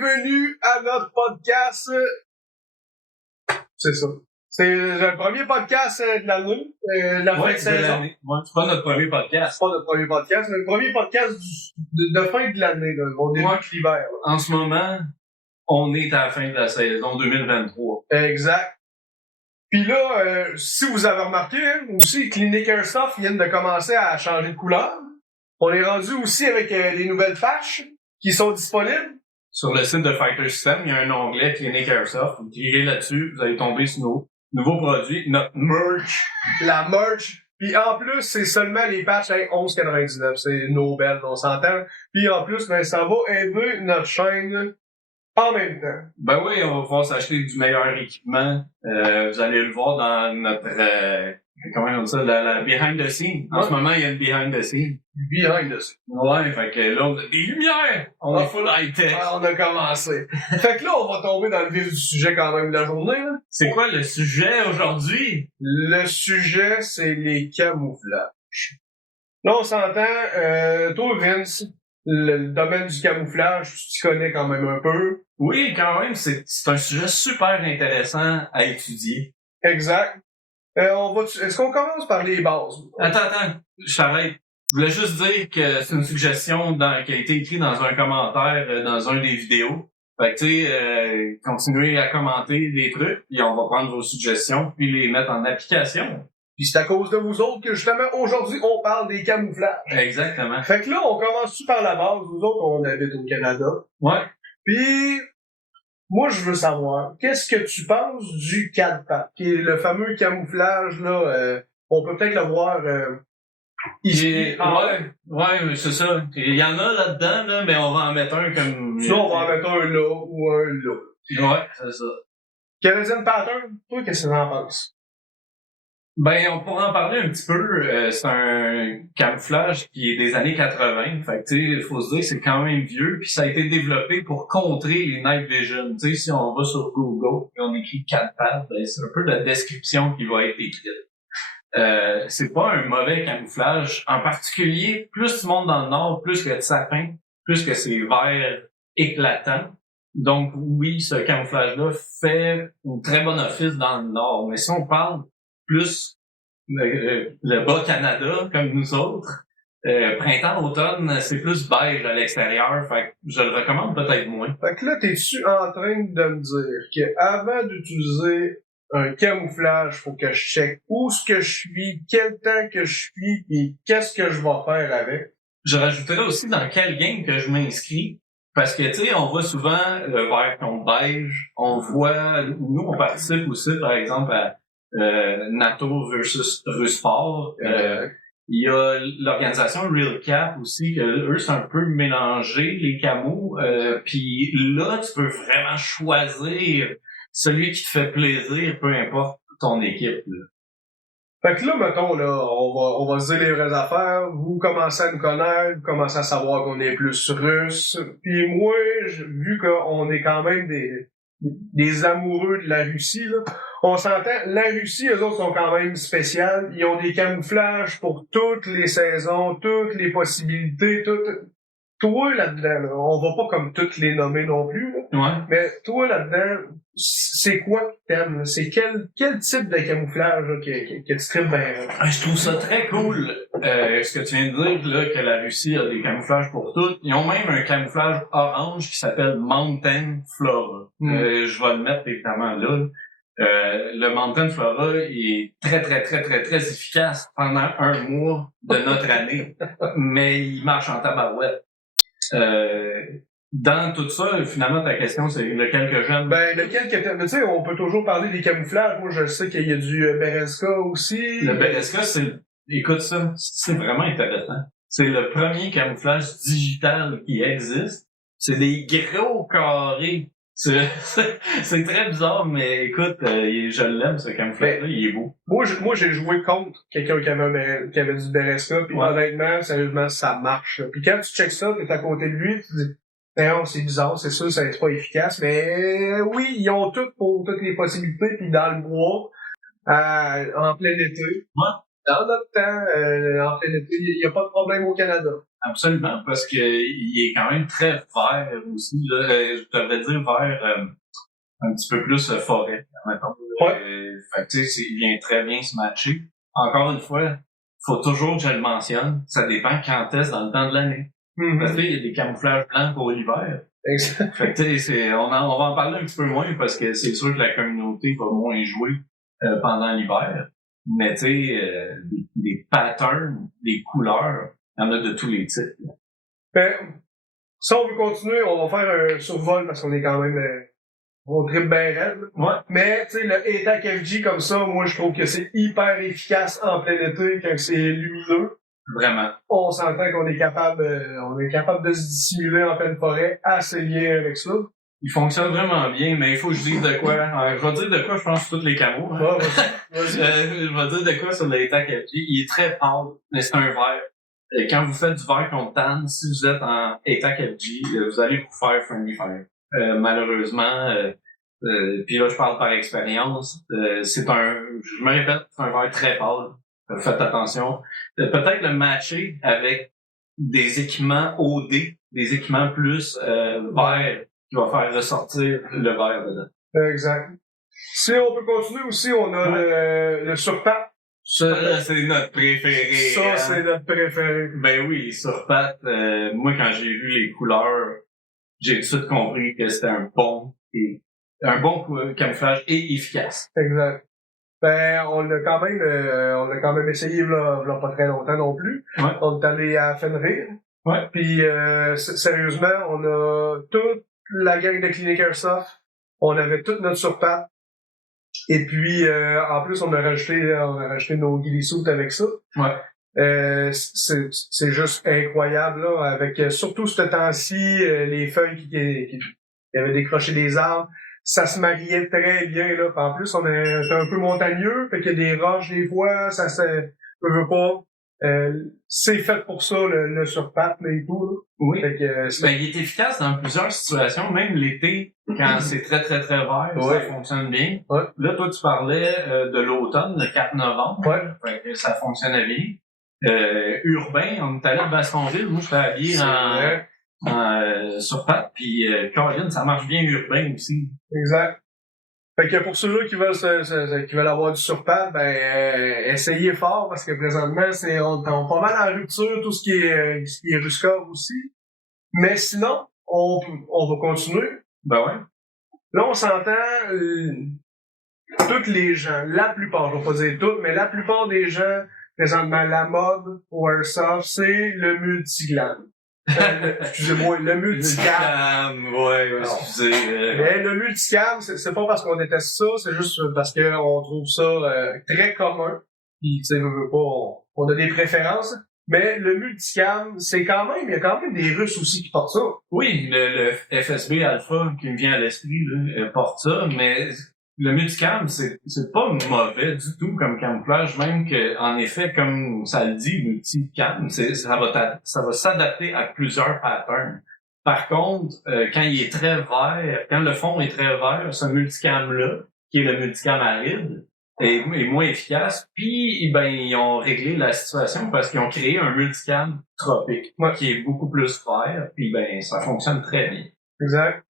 bienvenue à notre podcast. C'est ça. C'est le premier podcast de l'année, de la fin de saison. Ouais, c'est pas notre premier podcast. C'est pas notre premier podcast, c'est le premier podcast de fin de l'année, là, au début de l'hiver. Là. En ce moment, on est à la fin de la saison 2023. Exact. Puis là, si vous avez remarqué, hein, aussi, Clinique Airsoft viennent de commencer à changer de couleur. On est rendu aussi avec les nouvelles fâches qui sont disponibles. Sur le site de Fighter System, il y a un onglet Clinique Airsoft. Vous cliquez là-dessus, vous allez tomber sur nos nouveaux produits, notre merch. La merch. Puis en plus, c'est seulement les patchs à 11,99. C'est Nobel, on s'entend. Puis en plus, ben, ça va aider notre chaîne en même temps. Ben oui, on va pouvoir s'acheter du meilleur équipement. Vous allez le voir dans notre... comment on dit ça? La behind the scene. En ce moment, il y a une behind the scene. Behind the scene. Ouais, fait que là, on a des lumières! On est full high-tech. Ah, on a commencé. Fait que là, on va tomber dans le vif du sujet quand même de la journée. Là. C'est quoi le sujet aujourd'hui? Le sujet, c'est les camouflages. Là, on s'entend, toi, Vince, le domaine du camouflage, tu connais quand même un peu. Oui, quand même, c'est un sujet super intéressant à étudier. Exact. Est-ce qu'on commence par les bases? Attends, je t'arrête. Je voulais juste dire que c'est une suggestion qui a été écrite dans un commentaire dans un des vidéos. Fait que, tu sais, continuez à commenter des trucs, puis on va prendre vos suggestions, puis les mettre en application. Puis c'est à cause de vous autres que, justement, aujourd'hui, on parle des camouflages. Exactement. Fait que là, on commence par la base. Nous autres, on habite au Canada. Ouais. Puis, moi, je veux savoir, qu'est-ce que tu penses du CAD-PAT, qui est le fameux camouflage, là, on peut peut-être le voir ici. Ouais, c'est ça. Il y en a là-dedans, là, mais on va en mettre un comme... Sinon, on va en mettre un là ou un là. Ouais, c'est ça. Canadian Pattern, toi, qu'est-ce que tu en penses? Ben, on pourra en parler un petit peu. C'est un camouflage qui est des années 80. Fait que, tu sais, il faut se dire que c'est quand même vieux. Puis ça a été développé pour contrer les night vision. Tu sais, si on va sur Google et on écrit CAD-PAT, ben, c'est un peu la description qui va être écrite. C'est pas un mauvais camouflage. En particulier, plus tu montes dans le nord, plus que de sapin, plus que c'est vert éclatant. Donc, oui, ce camouflage-là fait un très bon office dans le nord. Mais si on parle plus le Bas-Canada, comme nous autres. Printemps, automne, c'est plus beige à l'extérieur, fait que je le recommande peut-être moins. Fait que là, t'es-tu en train de me dire qu'avant d'utiliser un camouflage, faut que je check où ce que je suis, quel temps que je suis, et qu'est-ce que je vais faire avec? Je rajouterais aussi dans quel game que je m'inscris. Parce que, tu sais, on voit souvent le vert contre beige. On voit, nous, on participe aussi, par exemple, à NATO versus Rusport. Il y a l'organisation Real Cap aussi, que eux, c'est un peu mélangé, les camos. Puis là, tu peux vraiment choisir celui qui te fait plaisir, peu importe ton équipe. Là. Fait que là, mettons, là, on va se dire les vraies affaires. Vous commencez à nous connaître, vous commencez à savoir qu'on est plus russe. Puis moi, vu qu'on est quand même des amoureux de la Russie, là, on s'entend, la Russie, eux autres sont quand même spéciales. Ils ont des camouflages pour toutes les saisons, toutes les possibilités, Toi, là-dedans, là, on va pas comme toutes les nommer non plus, là. Ouais. Mais toi, là-dedans, c'est quoi que t'aimes? C'est quel type de camouflage là, que tu tripes bien? Je trouve ça très cool, ce que tu viens de dire, là, que la Russie a des camouflages pour toutes. Ils ont même un camouflage orange qui s'appelle Mountain Flora. Je vais le mettre évidemment là. Le Mountain Flora est très, très, très, très, très efficace pendant un mois de notre année. Mais il marche en tabarouette. Dans tout ça, finalement, ta question, c'est lequel que j'aime? Ben, lequel que t'aimes? Tu sais, on peut toujours parler des camouflages. Moi, je sais qu'il y a du Bereska aussi. Le Bereska, écoute ça, c'est vraiment intéressant. C'est le premier camouflage digital qui existe. C'est des gros carrés. C'est très bizarre, mais écoute, je l'aime, ce camouflage-là, il est beau. Moi, j'ai joué contre quelqu'un qui avait du Bereska, puis honnêtement, sérieusement, ça marche. Puis quand tu checks ça, t'es à côté de lui, tu dis, non, c'est bizarre, c'est sûr, c'est pas efficace, mais oui, ils ont tout pour toutes les possibilités, puis dans le bois, en plein été. Ouais. Dans notre temps, en plein été, il n'y a pas de problème au Canada. absolument, parce que il est quand même très vert aussi. Là. Je devrais dire vert un petit peu plus forêt, mettons. Fait que, tu sais, il vient très bien se matcher. Encore une fois, faut toujours que je le mentionne, ça dépend quand est-ce dans le temps de l'année. Parce que il y a des camouflages blancs pour l'hiver. Exact. Fait que, tu sais, on va en parler un petit peu moins parce que c'est sûr que la communauté va moins jouer pendant l'hiver. Mais tu sais, des patterns, des couleurs, il y en a de tous les types. Ben, si on veut continuer, on va faire un survol parce qu'on est quand même... on tripe bien raide. Ouais. Mais, tu sais, le ATAC FG comme ça, moi, je trouve que c'est hyper efficace en plein été quand c'est lumineux. Vraiment. On s'entend qu'on est capable de se dissimuler en pleine forêt assez bien avec ça. Il fonctionne vraiment bien, mais il faut que je dise de quoi. Je vais dire de quoi, je pense, sur tous les camos. Hein. Vas-y. Je vais dire de quoi sur l'ATAC FG. Il est très pâle, mais c'est un vert. Quand vous faites du vert contre tan, si vous êtes en ATAC FG, vous allez vous faire friendly fire. Malheureusement, puis là je parle par expérience, je me répète, c'est un verre très pâle. Faites attention. Peut-être le matcher avec des équipements OD, des équipements plus verts qui va faire ressortir le vert dedans. Exact. Si on peut continuer aussi, on a le surpat. Ça, c'est notre préféré. Ça, c'est notre préféré. Ben oui, les surpattes, moi quand j'ai vu les couleurs, j'ai tout de suite compris que c'était un bon camouflage et efficace. Exact. Ben, on l'a quand même essayé là pas très longtemps non plus. Ouais. On est allé à Fenrir. Ouais. Puis, sérieusement, on a toute la gang de Clinic Airsoft. On avait toute notre surpatte. Et puis, en plus, on a rajouté nos ghillie suits avec ça. Ouais. C'est juste incroyable, là, avec surtout ce temps-ci, les feuilles qui avaient décroché des arbres. Ça se mariait très bien, là. En plus, on est un peu montagneux, fait qu'il y a des roches des fois, ça se veut pas. C'est fait pour ça, le surpatte, là, et tout, là. Oui. Fait que, ben, il est efficace dans plusieurs situations, même l'été, quand c'est très, très, très vert, ça fonctionne bien. Ouais. Là, toi, tu parlais de l'automne, le 4 novembre. Ouais. Fait que ça fonctionnait bien. Urbain, on est allé à Bastonville, moi, j'étais habillé en surpatte, puis Caroline, ça marche bien urbain aussi. Exact. Fait que pour ceux-là qui veulent avoir du surpatte, ben essayez fort parce que présentement on est pas mal en rupture tout ce qui est Ruscov aussi. Mais sinon, on va continuer. Ben ouais. Là on s'entend toutes les gens, la plupart, je vais pas dire toutes, mais la plupart des gens présentement la mode au Airsoft, c'est le multiglam. Excusez-moi, le multicam. Ouais, excusez. Mais le multicam, c'est pas parce qu'on déteste ça, c'est juste parce qu'on trouve ça très commun. Puis, tu sais, on a des préférences. Mais le multicam, il y a quand même des Russes aussi qui portent ça. Oui, le FSB Alpha qui me vient à l'esprit, là, porte ça, mais le multicam, c'est pas mauvais du tout comme camouflage, même que, en effet, comme ça le dit, multicam, ça va s'adapter à plusieurs patterns. Par contre, quand il est très vert, quand le fond est très vert, ce multicam-là, qui est le multicam aride, est moins efficace. Puis, ben, ils ont réglé la situation parce qu'ils ont créé un multicam tropique, qui est beaucoup plus vert, puis ben, ça fonctionne très bien. Exact.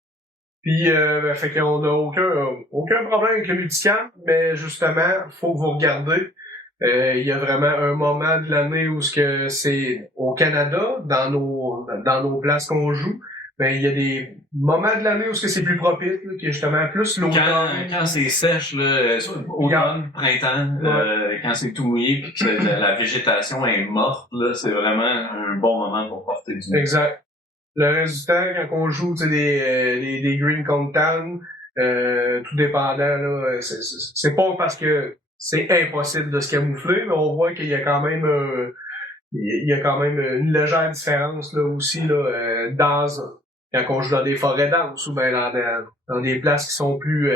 Puis, fait qu'on n'a aucun problème avec le multicam, mais justement, faut que vous regardez. Il y a vraiment un moment de l'année où c'est au Canada, dans nos places qu'on joue, ben il y a des moments de l'année où c'est plus propice, là, qui est justement plus l'automne. Quand c'est sèche, là, automne, printemps, quand c'est tout mouillé puis que la végétation est morte, là, c'est vraiment un bon moment pour porter du. Exact. Le reste du temps, quand on joue des green contre tan, tout dépendant, là, c'est pas parce que c'est impossible de se camoufler, mais on voit qu'il y a quand même une légère différence là aussi là quand on joue dans des forêts denses ou bien dans des places qui sont plus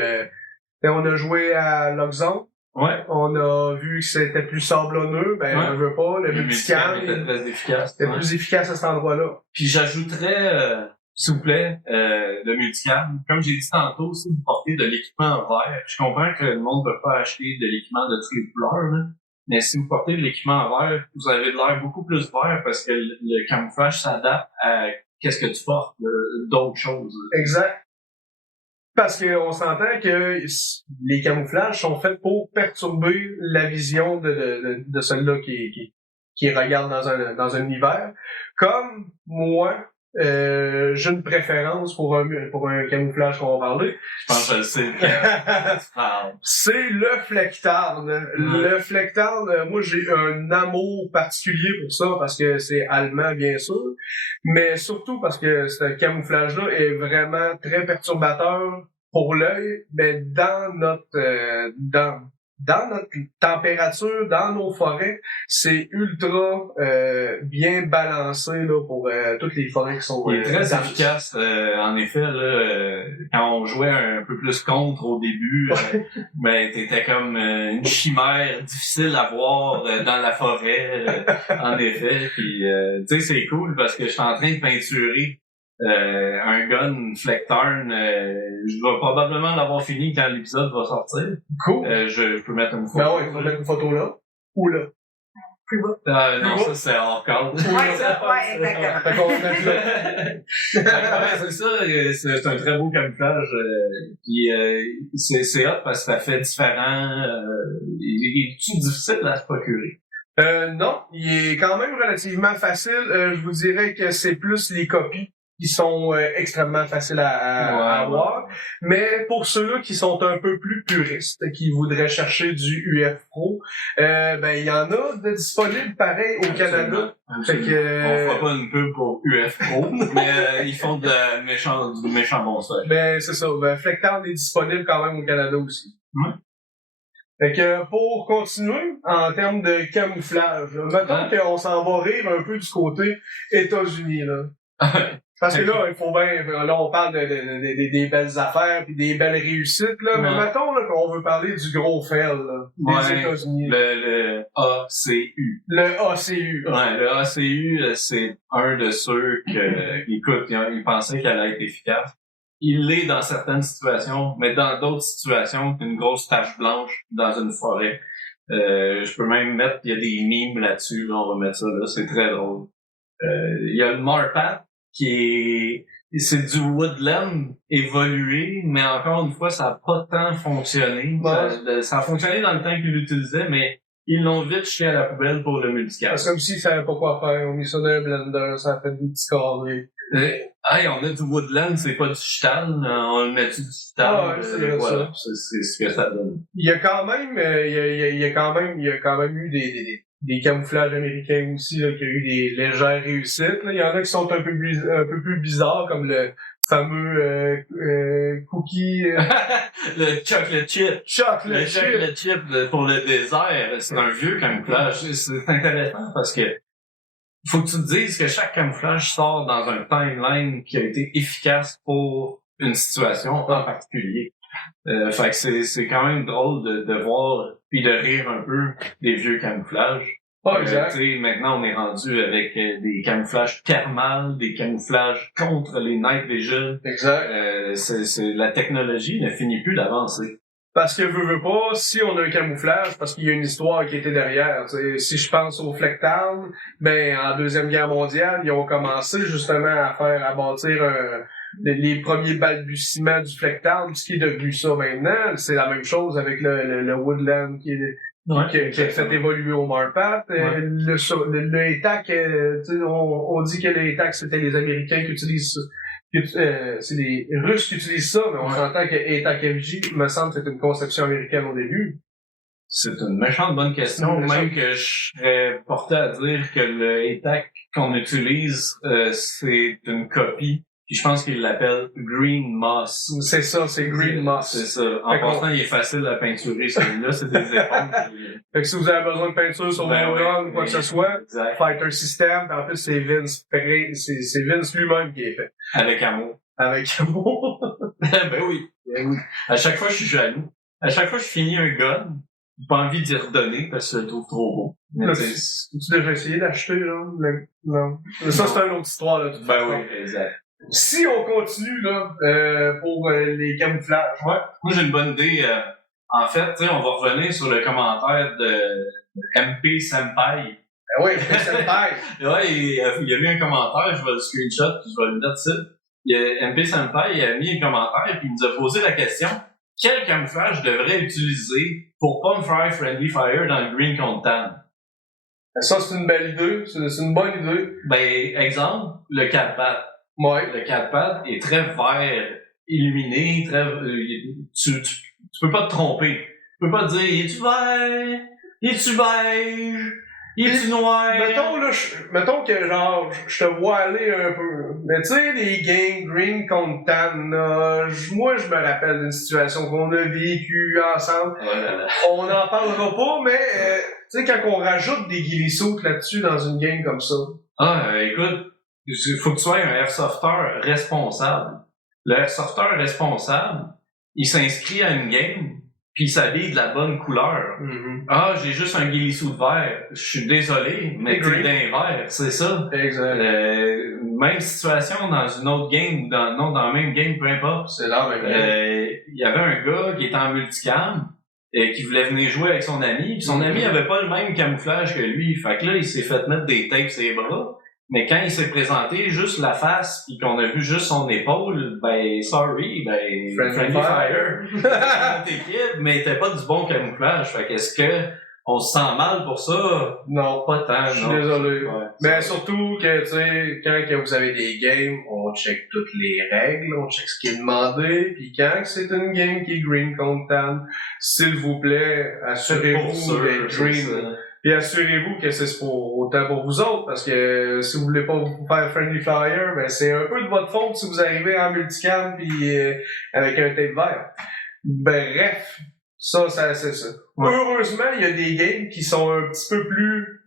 on a joué à Luxon. Ouais. On a vu que c'était plus sablonneux, on veut pas, le multicam était plus efficace. C'était plus efficace à cet endroit-là. Puis j'ajouterais s'il vous plaît, le multicam. Comme j'ai dit tantôt, si vous portez de l'équipement vert, je comprends que le monde ne peut pas acheter de l'équipement de toutes les couleurs, là, Mais si vous portez de l'équipement en vert, vous avez de l'air beaucoup plus vert parce que le camouflage s'adapte à qu'est-ce que tu portes, d'autres choses. Exact. Parce qu'on s'entend que les camouflages sont faits pour perturber la vision de celui-là qui regarde dans un univers. Comme moi, j'ai une préférence pour un camouflage qu'on va parler. Je pense que je sais. C'est le Flecktarn. Le Flecktarn, moi j'ai un amour particulier pour ça parce que c'est allemand bien sûr, mais surtout parce que ce camouflage-là est vraiment très perturbateur pour l'œil, mais dans notre température, dans nos forêts, c'est ultra bien balancé là, pour toutes les forêts qui sont... Il est très efficace, en effet, là, quand on jouait un peu plus contre au début, ben t'étais comme une chimère difficile à voir dans la forêt, en effet. Puis tu sais, c'est cool parce que je suis en train de peinturer un gun Flecktarn. Je vais probablement l'avoir fini quand l'épisode va sortir. Cool. Je peux mettre une photo. Ben ouais, il faut mettre une photo là. Ou là. Plus bas. Non, ça c'est hors cadre. Ouais, exactement. C'est ça, c'est un très beau camouflage. Puis c'est hot parce que ça fait différent. Il est-tu difficile à se procurer? Non, il est quand même relativement facile. Je vous dirais que c'est plus les copies qui sont extrêmement faciles à avoir. Mais pour ceux-là qui sont un peu plus puristes, qui voudraient chercher du UF Pro, ben il y en a de disponibles pareil au Canada. Fait que, on fera pas une pub pour UF Pro, mais ils font du méchant bon stock. Ben c'est ça. Ben, Flecktarn est disponible quand même au Canada aussi. Fait que pour continuer en termes de camouflage, mettons qu'on s'en va rire un peu du côté États-Unis là. Parce que là, il faut bien, là, on parle des belles affaires puis des belles réussites, là, mais mettons, là, qu'on veut parler du gros fail, là, des États-Unis. Le ACU. Le ACU. Ouais, le ACU, c'est un de ceux que, écoute, ils pensaient qu'elle allait être efficace. Il l'est dans certaines situations, mais dans d'autres situations, une grosse tache blanche dans une forêt. Je peux même mettre, il y a des mimes là-dessus, là, on va mettre ça là, c'est très drôle. Il y a le Marpat, c'est du woodland évolué, mais encore une fois, ça n'a pas tant fonctionné. Ça a fonctionné dans le temps qu'ils l'utilisaient, mais ils l'ont vite jeté à la poubelle pour le multicast. C'est comme s'ils savaient pas quoi faire. On met ça dans un blender, ça a fait des petits carrés. Hey, on a du woodland, c'est pas du chital, on le met du chital. Voilà, c'est ce que ça donne. Il y a quand même, il y a quand même eu des camouflages américains aussi, là, qui a eu des légères réussites, là. Il y en a qui sont un peu plus bizarres, comme le fameux, cookie, le chocolate chip. Chocolate chip pour le désert, c'est un vieux camouflage. C'est intéressant parce que faut que tu te dises que chaque camouflage sort dans un timeline qui a été efficace pour une situation en particulier. Fait que c'est quand même drôle de voir puis de rire un peu des vieux camouflages. Exact. Maintenant, on est rendu avec des camouflages thermales, des camouflages contre les night vision. Exact. La technologie ne finit plus d'avancer. Parce que veux pas, si on a un camouflage, parce qu'il y a une histoire qui était derrière. T'sais, si je pense au Flecktarn, ben en Deuxième Guerre mondiale, ils ont commencé justement à bâtir les premiers balbutiements du Flecktarn. Ce qui est devenu ça maintenant, c'est la même chose avec le Woodland qui a fait évoluer au Marpat. Le ETAC, on dit que le ETAC, c'était les Américains qui utilisent ça. C'est les Russes qui utilisent ça, mais on entend que ETAC-FJ, me semble que c'est une conception américaine au début. C'est une méchante bonne question, même que je serais porté à dire que le ETAC qu'on utilise, c'est une copie. Puis je pense qu'ils l'appellent Green Moss. C'est ça, c'est Green Moss. C'est ça. En passant, il est facile à peinturer celui-là, c'est des éponges. Fait que si vous avez besoin de peinture sur vos guns ou quoi que ce soit, Fighter System, en plus c'est Vince lui-même qui est fait. Avec amour. Avec amour. Ben oui. À chaque fois, je suis jaloux. À chaque fois que je finis un gun, j'ai pas envie d'y redonner parce que je le trouve trop beau. Tu devrais essayer d'acheter, là? Non. Ça, c'est une autre histoire, là. Ben oui, exact. Si on continue, là, pour les camouflages. Ouais. Moi, j'ai une bonne idée. En fait, tu sais, on va revenir sur le commentaire de MP Senpai. Ben oui, MP Senpai. Ouais, il a mis un commentaire, je vais le screenshot, puis je vais le mettre ici. MP Senpai il a mis un commentaire, puis il nous a posé la question quel camouflage je devrais utiliser pour pas me faire Friendly Fire dans le Green Content? Ça, c'est une belle idée, c'est une bonne idée. Ben, exemple, le 4-pattes. Ouais. Le 4-pattes est très vert, illuminé, très, tu peux pas te tromper. Tu peux pas te dire, il est-tu vert? Il est-tu beige? Il est-tu noir? Mettons que genre, je te vois aller un peu. Mais tu sais, les games Green contre Tan, moi je me rappelle d'une situation qu'on a vécue ensemble. Oh là là. On n'en parlera pas, mais tu sais, quand on rajoute des guillisauts là-dessus dans une game comme ça. Écoute, il faut que tu sois un airsofter responsable. Le airsofter responsable, il s'inscrit à une game, puis il s'habille de la bonne couleur. Mm-hmm. J'ai juste un guillisou de vert. Je suis désolé, mais t'es d'un vert, c'est ça. Exact. Même situation dans une autre game, dans la même game, peu importe. C'est là, même game. Il y avait un gars qui était en multicam, qui voulait venir jouer avec son ami, puis son ami avait pas le même camouflage que lui. Fait que là, il s'est fait mettre des tapes sur les bras. Mais quand il s'est présenté, juste la face, pis qu'on a vu juste son épaule, ben, sorry, Friendly Fire. Notre équipe, mais t'as pas du bon camouflage. Fait qu'est-ce que on se sent mal pour ça? Non. Pas tant, Je suis désolé. Ouais, mais surtout que, tu sais, quand vous avez des games, on check toutes les règles, on check ce qui est demandé, puis quand c'est une game qui est green contre tan, s'il vous plaît, assurez-vous d'être green. Puis assurez-vous que c'est autant pour vous autres, parce que si vous voulez pas vous faire Friendly Fire, ben c'est un peu de votre faute si vous arrivez en multicam puis avec un tape vert. Bref, ça c'est ça. Ouais. Heureusement, il y a des games qui sont un petit peu plus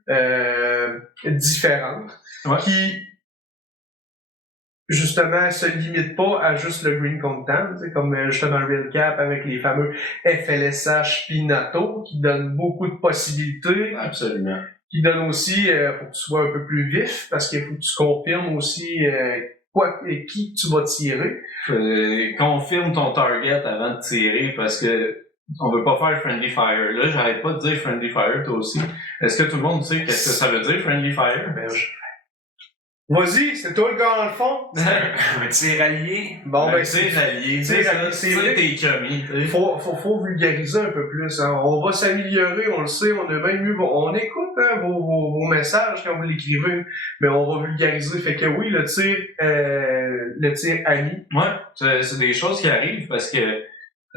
différentes, qui justement se limitent pas à juste le green content, comme justement Real Cap avec les fameux FLSH pis NATO qui donnent beaucoup de possibilités. Absolument. Qui donnent aussi pour que tu sois un peu plus vif parce qu'il faut que tu confirmes aussi quoi et qui tu vas tirer. Confirme ton target avant de tirer parce que on veut pas faire Friendly Fire. Là, j'arrête pas de dire Friendly Fire toi aussi. Est-ce que tout le monde sait qu'est-ce que ça veut dire Friendly Fire? Vas-y, c'est toi le gars dans le fond. Un tir allié. Bon, ben, tir allié. C'est vrai. Tes chummies. Faut vulgariser un peu plus, hein. On va s'améliorer, on le sait, on a même eu, on écoute, hein, vos messages quand vous l'écrivez, mais on va vulgariser. Fait que oui, le tir allié. Ouais, c'est des choses qui arrivent parce que,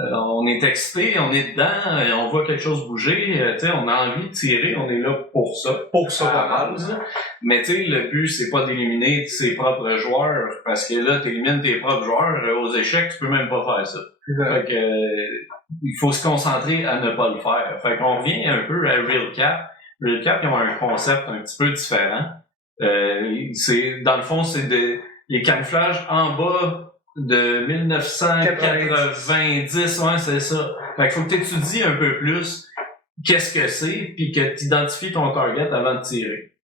on est excité, on est dedans, on voit quelque chose bouger, tu sais, on a envie de tirer, on est là pour ça. Pour ça, à base. Mais tu sais, le but, c'est pas d'éliminer ses propres joueurs, parce que là, t'élimines tes propres joueurs, aux échecs, tu peux même pas faire ça. Fait que, il faut se concentrer à ne pas le faire. Fait qu'on revient un peu à Real Cap. Real Cap, ils ont un concept un petit peu différent. Dans le fond, c'est les camouflages en bas de 1990, ouais, c'est ça. Fait qu'il faut que tu étudies un peu plus qu'est-ce que c'est, puis que tu identifies ton target avant de tirer.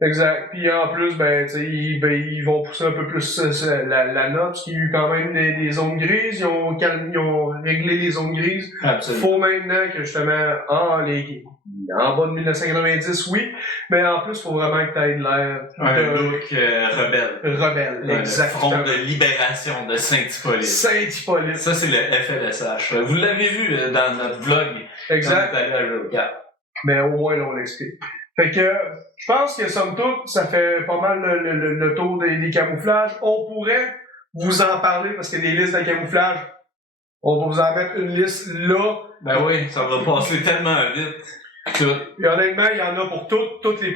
Exact. Puis en plus, ben, tu sais, ils vont pousser un peu plus la note, parce qu'il y a eu quand même des zones grises, ils ont réglé les zones grises. Absolument. Faut maintenant que justement, en bas de 1990, oui, mais en plus, faut vraiment que tu aies de l'air un look rebelle. Rebelle, exactement. Front de libération de Saint-Hippolyte. Saint-Hippolyte. Ça, c'est le FLSH. Vous l'avez vu dans notre vlog. Exact. Mais au moins, là, on l'explique. Fait que, je pense que somme toute, ça fait pas mal le tour des camouflages. On pourrait vous en parler parce que les listes de camouflage, on va vous en mettre une liste là. Ben oui, ça va passer tellement vite. Et honnêtement, il y en a pour toutes les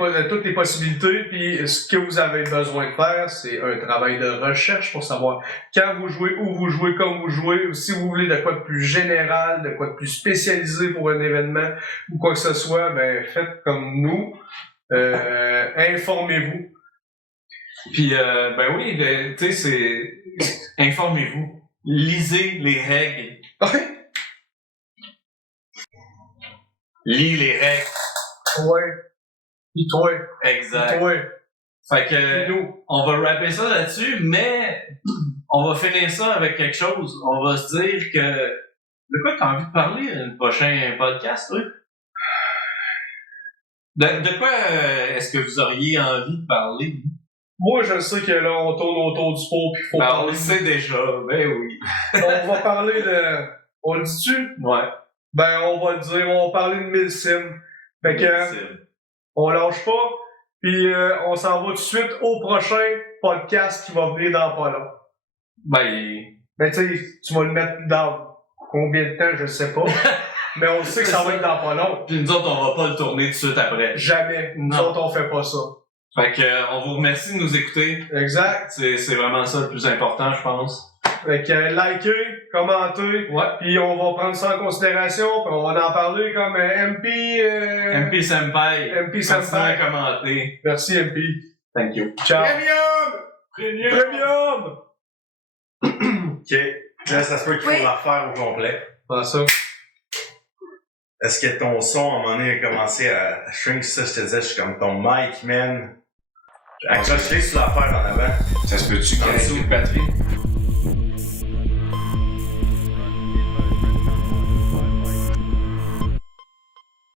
possibilités. Puis ce que vous avez besoin de faire, c'est un travail de recherche pour savoir quand vous jouez, où vous jouez, comme vous jouez. Si vous voulez de quoi de plus général, de quoi de plus spécialisé pour un événement ou quoi que ce soit, ben faites comme nous. Informez-vous. Puis ben oui, tu sais, informez-vous. Lisez les règles. Lis les règles. Ouais. Pis toi. Exact. Toi. Fait que, on va rapper ça là-dessus, mais on va finir ça avec quelque chose. On va se dire que De quoi t'as envie de parler dans le prochain podcast, toi? De quoi est-ce que vous auriez envie de parler? Moi, je sais que là, on tourne autour du pot pis faut On parler. le sait déjà, ben oui. On va parler de... On le dit-tu? Ouais. Ben, on va le dire, on va parler de Milsim. Fait que, on lâche pas, puis on s'en va tout de suite au prochain podcast qui va venir dans pas long. Ben, tu sais, tu vas le mettre dans combien de temps, je sais pas. Mais on sait que ça va être dans pas long. Puis nous autres, on va pas le tourner tout de suite après. Jamais. Nous autres, on fait pas ça. Fait que, on vous remercie de nous écouter. Exact. C'est vraiment ça le plus important, je pense. Fait que, likez, commentez. Ouais. Puis on va prendre ça en considération, puis on va en parler comme MP... MP Senpai. MP Senpai. Continuez à commenter. Merci, MP. Thank you. Ciao. Premium! Premium! Ok. Là, ça se peut qu'il faut la refaire au complet. Pas ça. Est-ce que ton son, à un moment donné, a commencé à shrink? Ça, je te disais, je suis comme ton mic, man. Accroché sur l'affaire en avant. Ça se peut-tu En dessous. qu'il y ait une batterie?